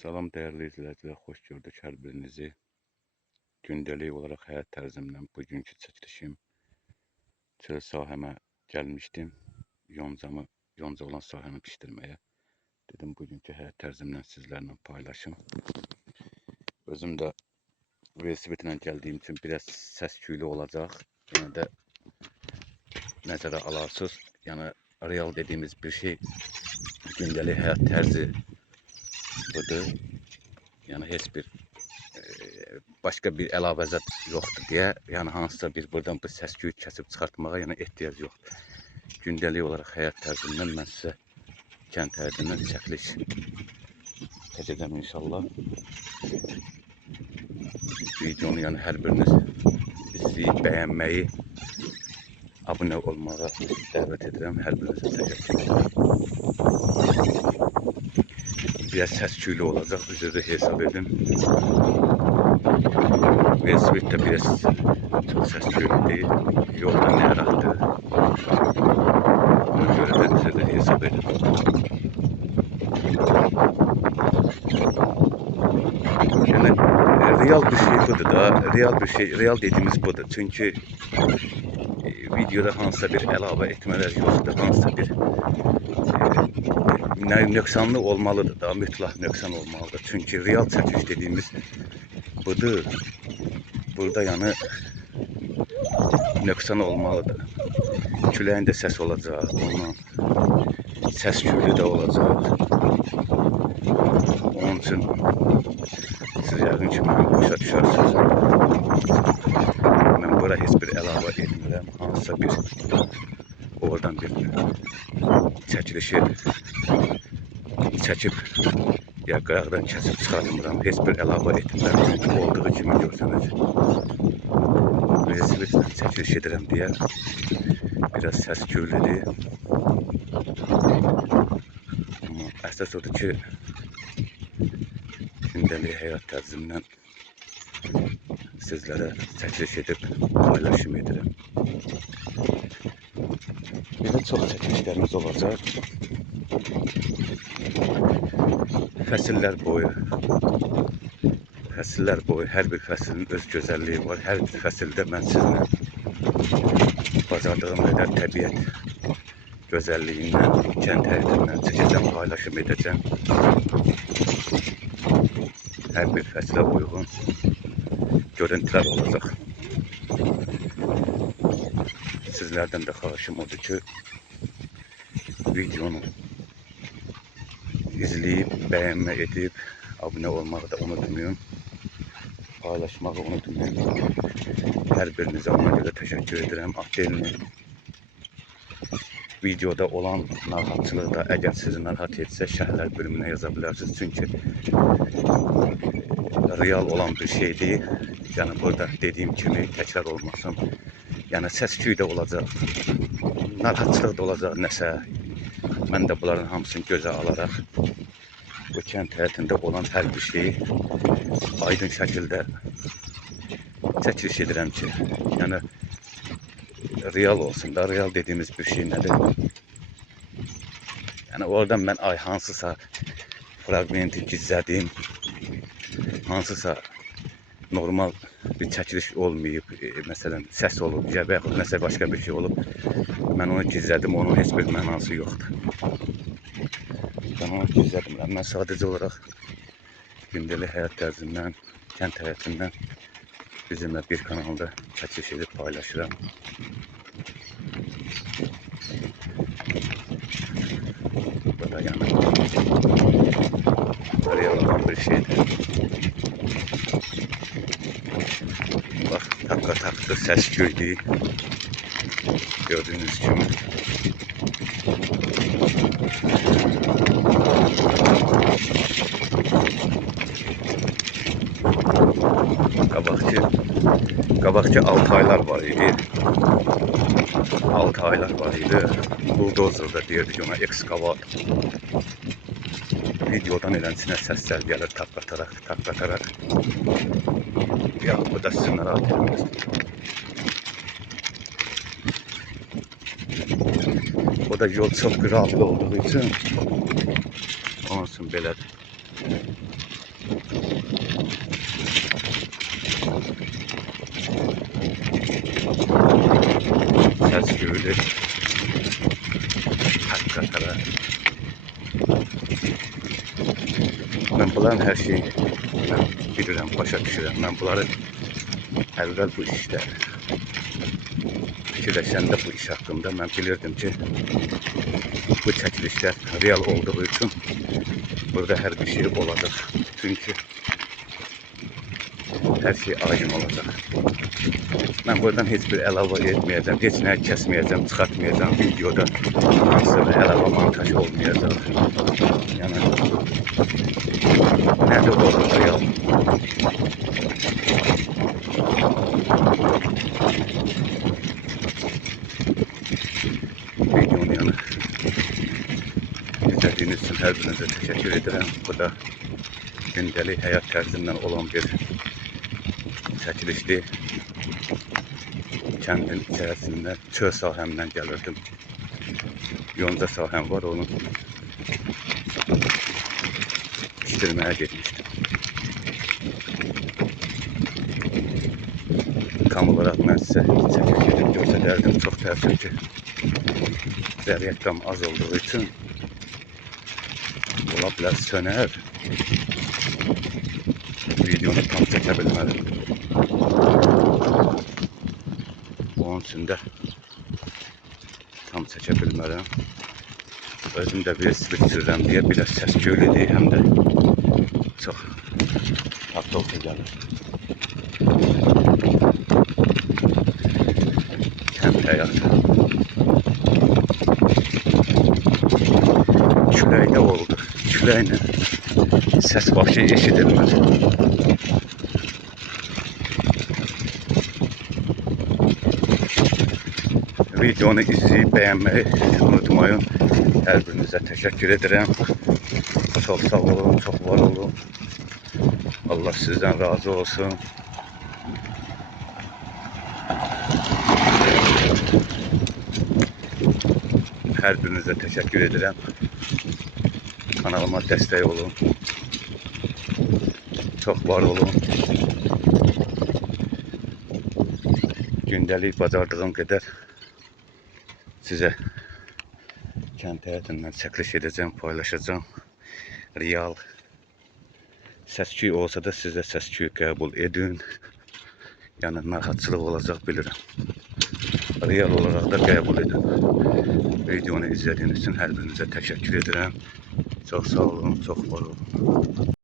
Salam dəyərli izləyicilər, xoş gördük hər birinizi. Gündəlik olaraq həyat tərzimdən bugünkü çəkilişim çöl sahəmə gəlmişdim. Yonca olan sahəmi pişdirməyə. Dedim bugünkü həyat tərzimdən sizlərlə paylaşım. Özüm də velosipedlə gəldiyim üçün biraz səs-küylü olacaq. Yəni də nəzərə alarsınız. Yəni real dediğimiz bir şey gündəlik həyat tərzi budur. Yəni heç bir başqa bir əlavə zət yoxdur deyə, yəni hansısa bir buradan bu səs-küy kəsib çıxartmağa yəni ehtiyac yoxdur. Gündəlik olaraq həyat tərzindən mən sizə kənd həyatından çəkiliş çəkəcəm inşallah. Videonu yəni hər biriniz izləyib bəyənməyi, abunə olmağa dəvət edirəm. Hər birinizə təşəkkür edirəm. Biraz səs-küylü olacaq, üzrü hesab edin. Velosipeddə biraz çok səs-küylü deyil, yolda nəhratdır. Ona görə də üzrü hesab edin. Yəni real bir şey budur da, real dediğimiz budur. Çünkü videoda hansısa bir əlavə etmələr yoxdur, hansısa bir nöqsanlı olmalıdır da, mütləq nöqsan olmalıdır. Çünkü real çəkiliş dediğimiz budur. Burada yani nöqsan olmalıdır. Küləyin də səs olacaq, ondan səs-küylü də olacaq. Onun üçün siz yəqin ki, məni başa düşərsiniz. Mən bura heç bir əlavə etmirəm. Hansısa bir oradan bir çəkilişi çəkib ya qıraqdan kəsib çıxartmıram. Heç bir əlavə etmirəm. Çünki olduğu kimi görsənəcək. Velosipedlə çəkiliş edirəm deyə biraz səs-küylüdür. Amma əsas odur ki, gündəlik həyat tərzimdən sizlərə çəkiliş edib paylaşım edirəm. Belə çox çəkilişlərimiz olacaq. Fəsillər boyu hər bir fəsilin öz gözəlliyi var. Hər bir fəsildə mən sizinlə bacardığım qədər təbiət gözəlliyindən, kənd həyatından çəkəcəm, paylaşım edəcəm. Hər bir fəsilə uyğun görüntülər olacaq. Sizlərdən də xahişim odur ki, videonu izləyib, bəyənmə edib, abunə olmağı da unutmayın. Paylaşmağı unutmayın. Hər birinizə ona görə təşəkkür edirəm. Akdelini videoda olan narahatçılığı da əgər sizi narahat etsə şərhlər bölümünə yaza bilərsiniz. Çünki real olan bir şeydir. Yəni burada dediyim kimi təkrar olmasın. Yəni səs-küy də olacaq, narahatçılıq da olacaq nəsə. Mən də bunların hamısını gözə alaraq bu kənd həyatında olan hər bir şeyi aydın şəkildə çəkiliş edirəm ki, yəni real olsun da, real dediğimiz bir şey nədir? Yəni oradan mən hansısa fragmenti gizlədim, hansısa normal bir çəkiliş olmayıb, məsələn səs olub, ya və yaxud nəsə başqa bir şey olub, mən onu gizlədim, onun heç bir mənası yoxdur. Ben onu gizlədim. Mən sadəcə olaraq gündəlik həyat tərzindən, kənd həyatından bizimlə bir kanalda çəkiliş edib paylaşıram. Bu da yəni real olan bir şeydir. Bax, takka taktır, səs-küydür. Gördüğünüz kimi. Qabaqçı 6 aylar var idi. 6 aylar var idi. Buldozerda deyirdik ona, ekskavator. Videodan eləsinə səslər gəlir, taqqatarak. Ya bu da sizi narahat etməz. O da yol çox qıraqlı olduğu üçün onun üçün belədir. Səs-küylü, həqiqətlərə. Mən bunların hər şeyi bilirəm, başa düşürəm. Mən bunları əvvəl bu işdə fikirləşəndə bu iş haqqında mən bilirdim ki, bu çəkilişlər real olduğu üçün burada hər bir şey olacaq. Çünki hər şey aydın olacaq. Mən buradan heç bir əlavə etməyəcəm, heç nə kəsməyəcəm, çıxartmayacam. Videoda hansısa bir əlavə montaj olmayacaq. Yəni, nədir olur real? Videonu yəni izlədiyiniz üçün hər birinizə təşəkkür edirəm. Bu da gündəlik həyat tərzimdən olan bir çəkilişdir. Kəndin içərisində çöl sahəmdən gəlirdim. Yonca sahəm var, onu pişirməyə getmişdim. Tam olaraq mən sizə çəkib gedim göstərərdim. Çox təəssüf ki, zəriyyətdən az olduğu üçün ola bilər sönər. Videonu tam çəkə bilmədim. Onun üçün də tam çəkə bilmərəm. Özüm də bir sürürəm deyə biraz səs-küylüdür, həm də çox tatlı gəlir. Kənd həyatı. Küləkdə oldu. Küləklə səs başı eşidilmir. Videonu izləyib bəyənməyi unutmayın. Hər birinizə təşəkkür edirəm. Çox sağ olun, çox var olun. Allah sizdən razı olsun. Hər birinizə təşəkkür edirəm. Kanalıma dəstək olun. Çox var olun. Gündəlik bacardığım qədər sizə kənd həyatından çəkiliş edəcəm, paylaşacağım. Real səs-küy olsa da sizə səs-küy qəbul edin. Yəni narahatçılıq olacaq bilirəm. Real olaraq da qəbul edin. Videonu izlədiyiniz üçün hər birinizə təşəkkür edirəm. Çox sağ olun, çox var olun.